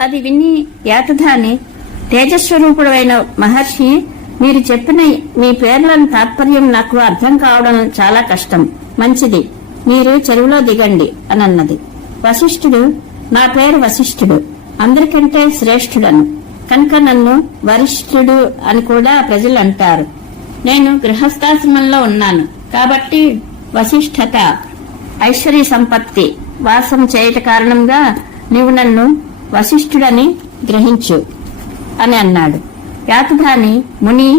అది విని యాతధాని, తేజస్వరూపుడైన మహర్షి, మీరు చెప్పిన మీ పేర్లను తాత్పర్యం నాకు అర్థం కావడం చాలా కష్టం. మంచిది, మీరు చెరువులో దిగండి అని అన్నది. వశిష్ఠుడు, నా పేరు వశిష్ఠుడు, అందరికంటే శ్రేష్ఠుడను, కనుక నన్ను వరిష్ఠుడు అని కూడా ప్రజలు అంటారు. నేను గృహస్థాశ్రమంలో ఉన్నాను కాబట్టి వశిష్ఠత, ఐశ్వర్య సంపత్తి వాసం చేయట కారణంగా నీవు నన్ను వశిష్ఠుడని గ్రహించు అని అన్నాడు. యాతధాని, ముని,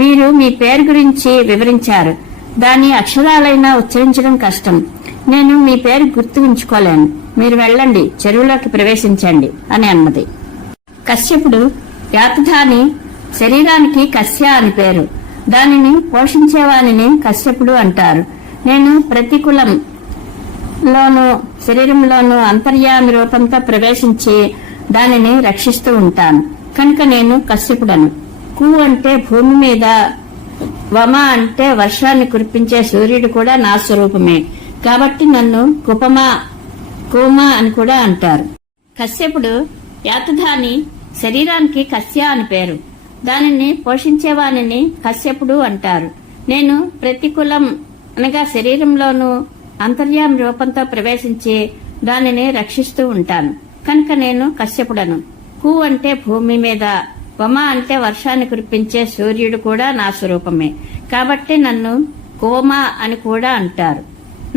మీరు మీ పేరు గురించి వివరించారు. దాని అక్షరాలైనా ఉచ్చరించడం కష్టం. నేను మీ పేరు గుర్తు ఉంచుకోలేను. మీరు వెళ్ళండి, చెరువులోకి ప్రవేశించండి అని అన్నది. కశ్యపుడు, యాతధాని శరీరానికి కశ్య అని పేరు. దానిని పోషించేవానిని కశ్యపుడు అంటారు. నేను ప్రతికూలంలోనూ శరీరంలోనూ అంతర్యామి రూపంతో ప్రవేశించి దానిని రక్షిస్తూ ఉంటాను. కనుక నేను కశ్యపుడను. కు అంటే భూమి మీద, వమ అంటే వర్షాన్ని కురిపించే సూర్యుడు కూడా నా స్వరూపమే. కాబట్టి నన్ను కుపమా, కూమా అని కూడా అంటారు. కశ్యపుడు, యాతధాని శరీరానికి కశ్య అని పేరు. దానిని పోషించేవానిని కశ్యపుడు అంటారు. నేను ప్రతికూలం అనగా శరీరంలోనూ అంతర్యామి రూపంతో ప్రవేశించి దానిని రక్షిస్తూ ఉంటాను. కనుక నేను కశ్యపుడను. కు అంటే భూమి మీద, వమ అంటే వర్షాన్ని కురిపించే సూర్యుడు కూడా నా స్వరూపమే. కాబట్టి నన్ను కోమా అని కూడా అంటారు.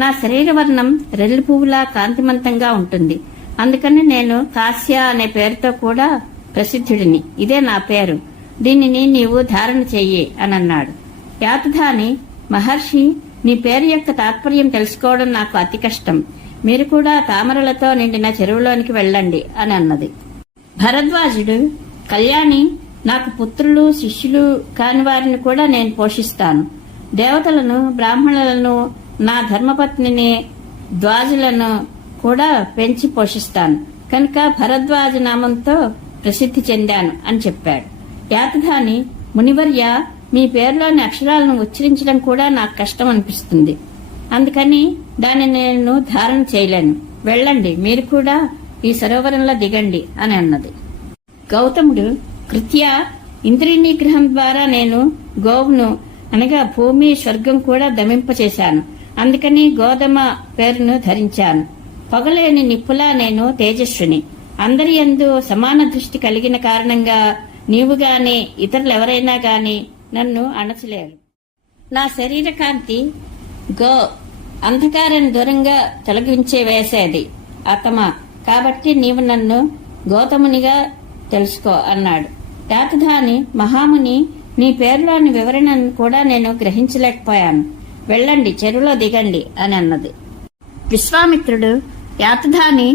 నా శరీర వర్ణం రెల్లి పువ్వులా కాంతిమంతంగా ఉంటుంది. అందుకని నేను కాశ్య అనే పేరుతో కూడా ప్రసిద్ధుడిని. ఇదే నా పేరు. దీనిని నీవు ధారణ చెయ్యి అని అన్నాడు. యాతధాని, మహర్షి, నీ పేరు యొక్క తాత్పర్యం తెలుసుకోవడం నాకు అతి కష్టం. మీరు కూడా తామరలతో నిండిన చెరువులోనికి వెళ్ళండి అని అన్నది. భరద్వాజుడు, కళ్యాణి, నాకు పుత్రులు శిష్యులు కాని వారిని కూడా నేను పోషిస్తాను. దేవతలను, బ్రాహ్మణులను, నా ధర్మపత్నిని, ద్వాజులను కూడా పెంచి పోషిస్తాను. కనుక భరద్వాజ నామంతో ప్రసిద్ధి చెందాను అని చెప్పాడు. యాతధాని, మునివర్య, మీ పేరులోని అక్షరాలను ఉచ్చరించడం కూడా నాకు కష్టం అనిపిస్తుంది. అందుకని దానిని నేను ధారణ చేయలేను. వెళ్ళండి, మీరు కూడా ఈ సరోవరంలో దిగండి అని అన్నది. గౌతముడు, కృత్య, ఇంద్రియ నిగ్రహం ద్వారా నేను గోవును అనగా భూమి, స్వర్గం కూడా దమింపచేశాను. అందుకని గోధుమ పేరును ధరించాను. పొగలేని నిప్పులా నేను తేజస్విని. అందరి యందు సమాన దృష్టి కలిగిన కారణంగా నీవు గాని ఇతరులెవరైనా గాని నన్ను అణచలేరు. నా శరీర కాంతి గో అంధకారాన్ని దూరంగా తొలగించే వేసేది ఆత్మ. కాబట్టి నీవు నన్ను గౌతమునిగా తెలుసుకో అన్నాడు. యాతధాని, మహాముని, నీ పేరులోని వివరణను కూడా నేను గ్రహించలేకపోయాను. వెళ్ళండి, చెరువులో దిగండి అని అన్నది. విశ్వామిత్రుడు, యాతధాని,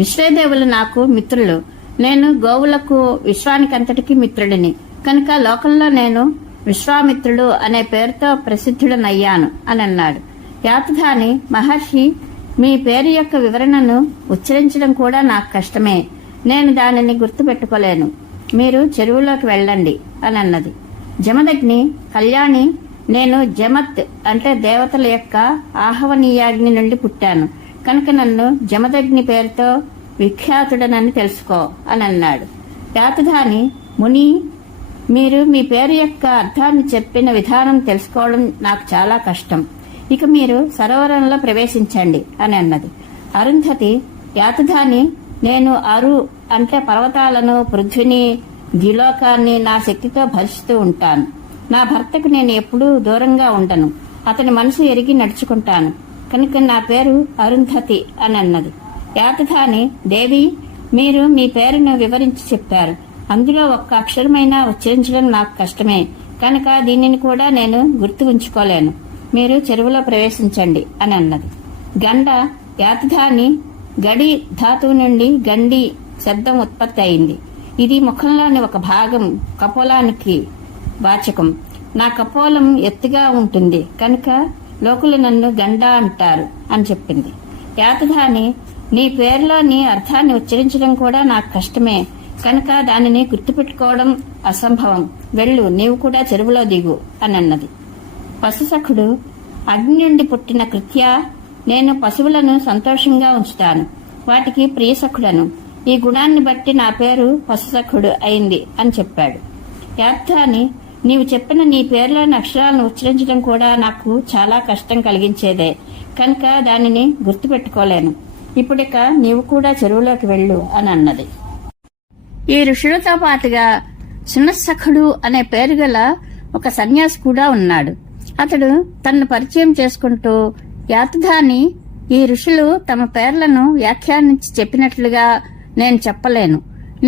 విశ్వేదేవులు నాకు మిత్రులు. నేను గోవులకు, విశ్వానికంతటికి మిత్రుడిని. కనుక లోకంలో నేను విశ్వామిత్రుడు అనే పేరుతో ప్రసిద్ధుడనయ్యాను అని అన్నాడు. యాతధాని, మహర్షి, మీ పేరు యొక్క వివరణను ఉచ్చరించడం కూడా నాకు కష్టమే. నేను దానిని గుర్తుపెట్టుకోలేను. మీరు చెరువులోకి వెళ్ళండి అని అన్నది. జమదగ్ని, కళ్యాణి, నేను జమత్ అంటే దేవతల యొక్క ఆహవనీయాగ్ని నుండి పుట్టాను. కనుక నన్ను జమదగ్ని పేరుతో విఖ్యాతుడనని తెలుసుకో అని అన్నాడు. యాతధాని, ముని, మీరు మీ పేరు యొక్క అర్థాన్ని చెప్పిన విధానం తెలుసుకోవడం నాకు చాలా కష్టం. ఇక మీరు సరోవరంలో ప్రవేశించండి అని అన్నది. అరుంధతి, యాతధాని, నేను అరు అంటే పర్వతాలను, పృథ్వీని, ద్విలోకాన్ని నా శక్తితో భరిస్తూ ఉంటాను. నా భర్తకు నేను ఎప్పుడూ దూరంగా ఉండను. అతని మనసు ఎరిగి నడుచుకుంటాను. కనుక నా పేరు అరుంధతి అని అన్నది. యాతధాని, దేవి, మీరు మీ పేరును వివరించి చెప్పారు. అందులో ఒక్క అక్షరమైనా ఉచ్చరించడం నాకు కష్టమే. కనుక దీనిని కూడా నేను గుర్తు ఉంచుకోలేను. మీరు చెరువులో ప్రవేశించండి అని అన్నది. గండ, యాతధాని, గడి ధాతువు నుండి గండి శబ్దం ఉత్పత్తి అయింది. ఇది ముఖంలోని ఒక భాగం, కపోలానికి వాచకం. నా కపోలం ఎత్తుగా ఉంటుంది కనుక లోకులు నన్ను గండ అంటారు అని చెప్పింది. యాతధాని, నీ పేరులోని అర్థాన్ని ఉచ్చరించడం కూడా నాకు కష్టమే. కనుక దానిని గుర్తుపెట్టుకోవడం అసంభవం. వెళ్ళు, నీవు కూడా చెరువులో దిగు అని అన్నది. పశుసఖుడు, అగ్ని నుండి పుట్టిన కృత్య, నేను పశువులను సంతోషంగా ఉంచుతాను. వాటికి ప్రియసఖుడను. కనుక నేను పశువులను ఈ గుణాన్ని బట్టి నా పేరు పశుసఖుడు అయింది అని చెప్పాడు. యాత్రాని, నీవు చెప్పిన నీ పేరులోని అక్షరాలను ఉచ్చరించడం కూడా నాకు చాలా కష్టం కలిగించేదే కనుక దానిని గుర్తుపెట్టుకోలేను. ఇప్పుడిక నీవు కూడా చెరువులోకి వెళ్ళు అని అన్నది. ఈ ఋషులతో పాటుగా సునస్సఖుడు అనే పేరు గల ఒక సన్యాసి కూడా ఉన్నాడు. అతడు తనను పరిచయం చేసుకుంటూ, యాతధాని, ఈ ఋషులు తమ పేర్లను వ్యాఖ్యానించి చెప్పినట్లుగా నేను చెప్పలేను.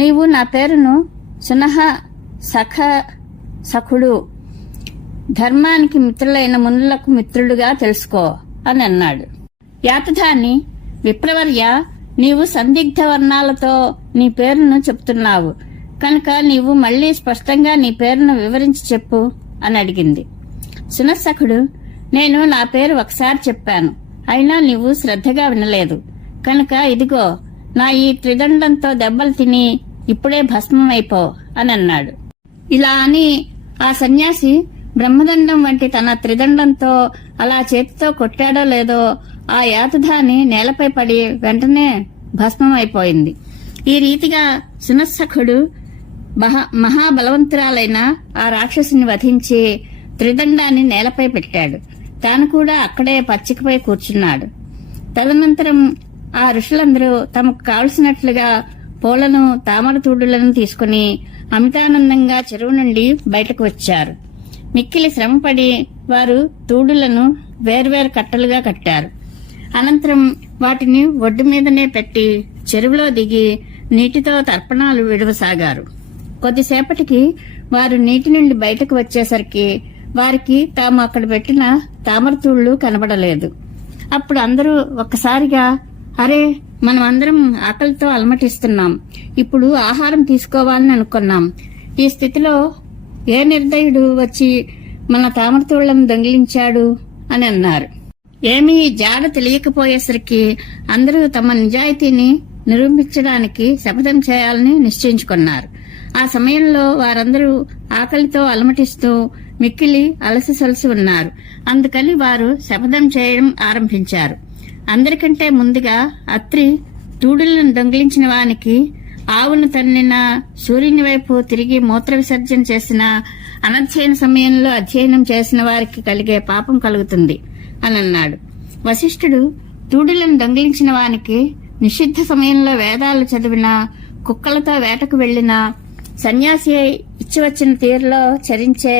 నీవు నా పేరును సునహ సఖ సఖుడు, ధర్మానికి మిత్రులైన మునులకు మిత్రుడుగా తెలుసుకో అని అన్నాడు. యాతధాని, విప్రవర్య, నీవు సందిగ్ధ వర్ణాలతో నీ పేరును చెప్తున్నావు కనుక నీవు మళ్లీ స్పష్టంగా నీ పేరును వివరించి చెప్పు అని అడిగింది. సునస్సఖుడు, నేను నా పేరు ఒకసారి చెప్పాను, అయినా నీవు శ్రద్ధగా వినలేదు కనుక ఇదిగో నా ఈ త్రిదండంతో దెబ్బలు తిని ఇప్పుడే భస్మమైపో అని అన్నాడు. ఇలా అని ఆ సన్యాసి బ్రహ్మదండం వంటి తన త్రిదండంతో అలా చేతితో కొట్టాడో లేదో ఆ యాతధాని నేలపై పడి వెంటనే భస్మమైపోయింది. ఈ రీతిగా సునస్సఖుడు మహాబలవంతురాలైన ఆ రాక్షసుని వధించి త్రిదండాన్ని నేలపై పెట్టాడు. తాను కూడా అక్కడే పచ్చికపై కూర్చున్నాడు. తదనంతరం ఆ ఋషులందరూ తమకు కావలసినట్లుగా పూలను, తామర తూడులను తీసుకుని అమితానందంగా చెరువు నుండి బయటకు వచ్చారు. మిక్కిలి శ్రమపడి వారు తూడులను వేర్వేరు కట్టలుగా కట్టారు. అనంతరం వాటిని ఒడ్డు మీదనే పెట్టి చెరువులో దిగి నీటితో తర్పణాలు విడవసాగారు. కొద్దిసేపటికి వారు నీటి నుండి బయటకు వచ్చేసరికి వారికి తాము అక్కడ పెట్టిన తామరతూళ్లు కనబడలేదు. అప్పుడు అందరూ ఒక్కసారిగా, అరే, మనం అందరం ఆకలితో అలమటిస్తున్నాం, ఇప్పుడు ఆహారం తీసుకోవాలని అనుకున్నాం, ఈ స్థితిలో ఏ నిర్దయుడు వచ్చి మన తామరతూళ్లను దొంగిలించాడు అని అన్నారు. ఏమీ జాడ తెలియకపోయేసరికి అందరూ తమ నిజాయితీని నిరూపించడానికి శపథం చేయాలని నిశ్చయించుకున్నారు. ఆ సమయంలో వారందరూ ఆకలితో అలమటిస్తూ మిక్కిలి అలసి ఉన్నారు. అందుకని వారు శపథం చేయడం ఆరంభించారు. అందరికంటే ముందుగా అత్రి తూడులను దొంగిలించిన వానికి ఆవును తన్నిన, సూర్యుని వైపు తిరిగి మూత్ర విసర్జన చేసిన, అనధ్యయన సమయంలో అధ్యయనం చేసిన వారికి కలిగే పాపం కలుగుతుంది అని అన్నాడు. వశిష్ఠుడు తూడులను దొంగిలించిన వానికి నిషిద్ధ సమయంలో వేదాలు చదివిన, కుక్కలతో వేటకు వెళ్లిన, సన్యాసి ఇచ్చివచ్చిన తీరులో చరించే,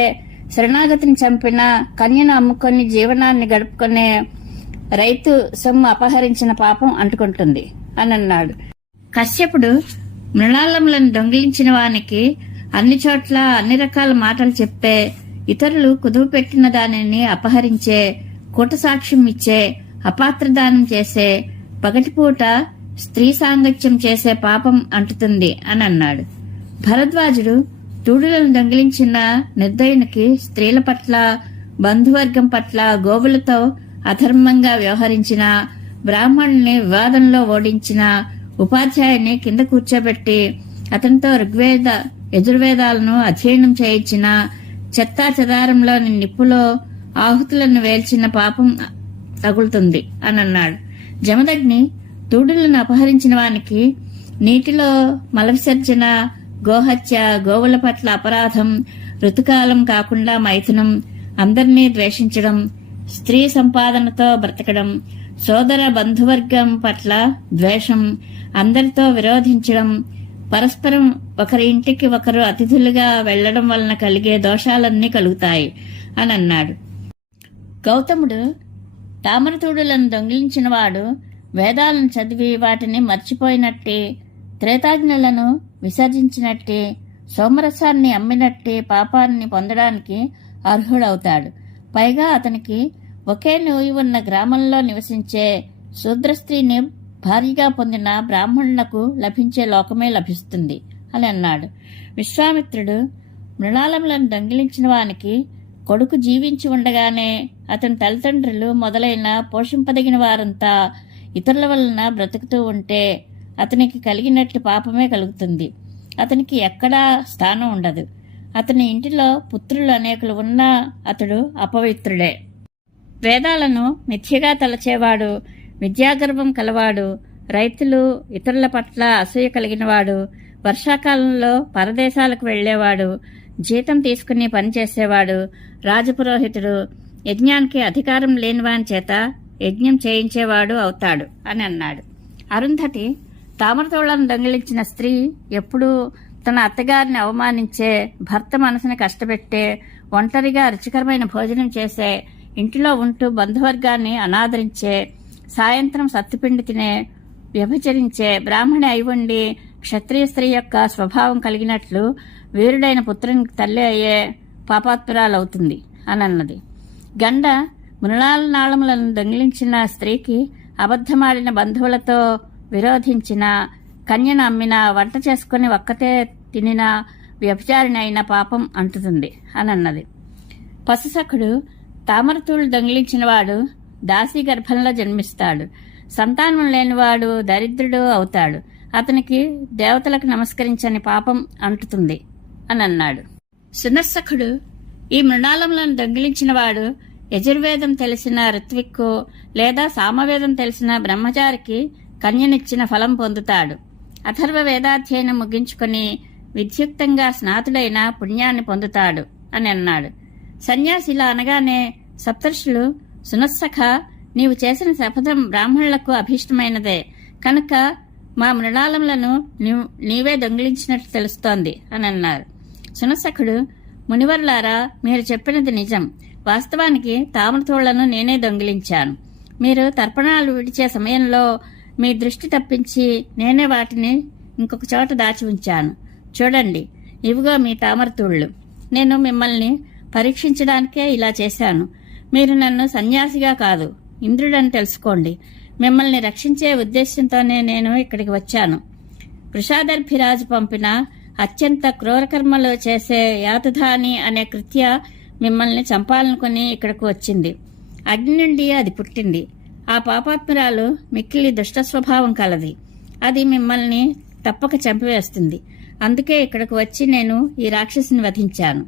శరణాగతిని చంపిన, కన్యను అమ్ముకొని జీవనాన్ని గడుపుకునే రైతు సొమ్ము అపహరించిన పాపం అంటుకుంటుంది అని అన్నాడు. కశ్యపుడు మృణాళములను దొంగిలించిన వానికి అన్ని చోట్ల అన్ని రకాల మాటలు చెప్పే, ఇతరులు కుదువు పెట్టిన దానిని అపహరించే, కూటసాక్ష్యం ఇచ్చే, అపాత్రదానం చేసే, పగటిపూట స్త్రీ సాంగత్యం చేసే పాపం అంటుతుంది అని అన్నాడు. భరద్వాజుడు తూడులను దొంగిలించిన నిర్దయునికి స్త్రీల పట్ల, బంధువర్గం పట్ల, గోవులతో అధర్మంగా వ్యవహరించిన, బ్రాహ్మణుల్ని వివాదంలో ఓడించిన, ఉపాధ్యాయుని కింద కూర్చోబెట్టి అతనితో ఋగ్వేద యజుర్వేదాలను అధ్యయనం చేయించిన, చెత్తా చెదారంలోని నిప్పులో ఆహుతులను వేల్చిన పాపం తగులుతుంది అని అన్నాడు. జమదగ్ని తూడులను అపహరించిన వానికి నీటిలో మల విసర్జన, గోహత్య, గోవుల పట్ల అపరాధం, ఋతుకాలం కాకుండా మైథునం, అందరినీ ద్వేషించడం, స్త్రీ సంపాదనతో బ్రతకడం, సోదర బంధువర్గం పట్ల ద్వేషం, అందరితో విరోధించడం, పరస్పరం ఒకరి ఇంటికి ఒకరు అతిథులుగా వెళ్లడం వలన కలిగే దోషాలన్నీ కలుగుతాయి అని అన్నాడు. గౌతముడు తామరతూడులను దొంగిలించినవాడు వేదాలను చదివి వాటిని మర్చిపోయినట్టే, త్రేతాగ్నులను విసర్జించినట్టే, సోమరసాన్ని అమ్మినట్టే పాపాన్ని పొందడానికి అర్హుడవుతాడు. పైగా అతనికి ఒకే నూయి ఉన్న గ్రామంలో నివసించే శూద్రస్త్రీని భారీగా పొందిన బ్రాహ్మణులకు లభించే లోకమే లభిస్తుంది అని అన్నాడు. విశ్వామిత్రుడు మృణాళములను దొంగిలించిన వానికి కొడుకు జీవించి ఉండగానే అతని తల్లిదండ్రులు మొదలైన పోషింపదగిన వారంతా ఇతరుల వలన బ్రతుకుతూ ఉంటే అతనికి కలిగినట్లు పాపమే కలుగుతుంది. అతనికి ఎక్కడా స్థానం ఉండదు. అతని ఇంటిలో పుత్రులు అనేకులు ఉన్నా అతడు అపవిత్రుడే. వేదాలను మిథ్యగా తలచేవాడు, విద్యాగర్వం కలవాడు, రైతులు, ఇతరుల పట్ల అసూయ కలిగినవాడు, వర్షాకాలంలో పరదేశాలకు వెళ్లేవాడు, జీతం తీసుకుని పనిచేసేవాడు, రాజపురోహితుడు, యజ్ఞానికి అధికారం లేనివాని చేత యజ్ఞం చేయించేవాడు అవుతాడు అని అన్నాడు. అరుంధతి తామరతోళ్లను దొంగిలించిన స్త్రీ ఎప్పుడూ తన అత్తగారిని అవమానించే, భర్త మనసుని కష్టపెట్టే, ఒంటరిగా రుచికరమైన భోజనం చేసే, ఇంటిలో ఉంటూ బంధువర్గాన్ని అనాదరించే, సాయంత్రం సత్తుపిండి తినే, వ్యభిచరించే, బ్రాహ్మణి అయి ఉండి క్షత్రియ స్త్రీ యొక్క స్వభావం కలిగినట్లు వీరుడైన పుత్రునికి తల్లి అయ్యే పాపాత్మురాలవుతుంది అని అన్నది. గండ మృణాల నాళములను దొంగిలించిన స్త్రీకి అబద్ధమాడిన బంధువులతో విరోధించిన, కన్యను అమ్మిన, వంట చేసుకుని ఒక్కతే తినిన వ్యభిచారిణి అయిన పాపం అంటుతుంది అని అన్నది. పశుసఖుడు తామరతూళ్లు దొంగిలించినవాడు దాసీ గర్భంలో జన్మిస్తాడు. సంతానం లేనివాడు దరిద్రుడు అవుతాడు. అతనికి దేవతలకు నమస్కరించని పాపం అంటుతుంది అని అన్నాడు. సునస్సఖుడు ఈ మృణాలములను దొంగిలించినవాడు యజుర్వేదం తెలిసిన ఋత్విక్కు లేదా సామవేదం తెలిసిన బ్రహ్మచారికి కన్యనిచ్చిన ఫలం పొందుతాడు. అథర్వ వేదాధ్యయనం ముగించుకుని విద్యుక్తంగా స్నాతుడైన పుణ్యాన్ని పొందుతాడు అని అన్నాడు. సన్యాసి ఇలా అనగానే సప్తర్షులు, సునస్సఖ, నీవు చేసిన శపథం బ్రాహ్మణులకు అభీష్టమైనదే కనుక మా మృణాలములను నీవే దొంగిలించినట్టు తెలుస్తోంది అని అన్నారు. సునస్సఖుడు, మునివర్లారా, మీరు చెప్పినది నిజం. వాస్తవానికి తామరతోళ్లను నేనే దొంగిలించాను. మీరు తర్పణాలు విడిచే సమయంలో మీ దృష్టి తప్పించి నేనే వాటిని ఇంకొక చోట దాచి ఉంచాను. చూడండి, ఇవిగో మీ తామరతూళ్లు. నేను మిమ్మల్ని పరీక్షించడానికే ఇలా చేశాను. మీరు నన్ను సన్యాసిగా కాదు, ఇంద్రుడని తెలుసుకోండి. మిమ్మల్ని రక్షించే ఉద్దేశంతోనే నేను ఇక్కడికి వచ్చాను. వృషాదర్భిరాజు పంపిన అత్యంత క్రూరకర్మలు చేసే యాతుధాని అనే కృత్య మిమ్మల్ని చంపాలనుకుని ఇక్కడకు వచ్చింది. అగ్ని నుండి అది పుట్టింది. ఆ పాపాత్మురాలు మిక్కిలి దుష్ట స్వభావం కలది. అది మిమ్మల్ని తప్పక చంపివేస్తుంది. అందుకే ఇక్కడకు వచ్చి నేను ఈ రాక్షసిని వధించాను.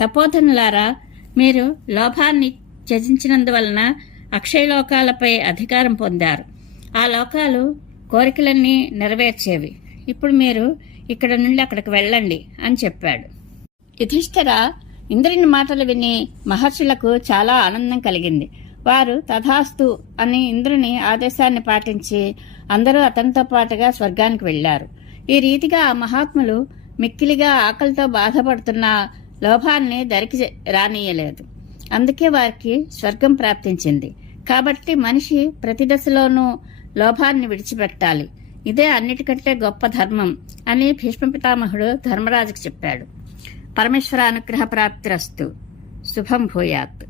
తపోధనులారా, మీరు లోభాన్ని త్యజించినందువలన అక్షయలోకాలపై అధికారం పొందారు. ఆ లోకాలు కోరికలన్నీ నెరవేర్చేవి. ఇప్పుడు మీరు ఇక్కడ నుండి అక్కడికి వెళ్ళండి అని చెప్పాడు. యుధిష్ఠిర ఇంద్రుని మాటలు విని మహర్షులకు చాలా ఆనందం కలిగింది. వారు తథాస్తు అని ఇంద్రుని ఆదేశాన్ని పాటించి అందరూ అతనితో పాటుగా స్వర్గానికి వెళ్లారు. ఈ రీతిగా ఆ మహాత్ములు మిక్కిలిగా ఆకలితో బాధపడుతున్న లోభాన్ని దరికి రానియలేదు. అందుకే వారికి స్వర్గం ప్రాప్తించింది. కాబట్టి మనిషి ప్రతి దశలోనూ లోభాన్ని విడిచిపెట్టాలి. ఇదే అన్నిటికంటే గొప్ప ధర్మం అని భీష్మ పితామహుడు ధర్మరాజుకు చెప్పాడు. పరమేశ్వర అనుగ్రహ ప్రాప్తిరస్తు. శుభం భూయాత్.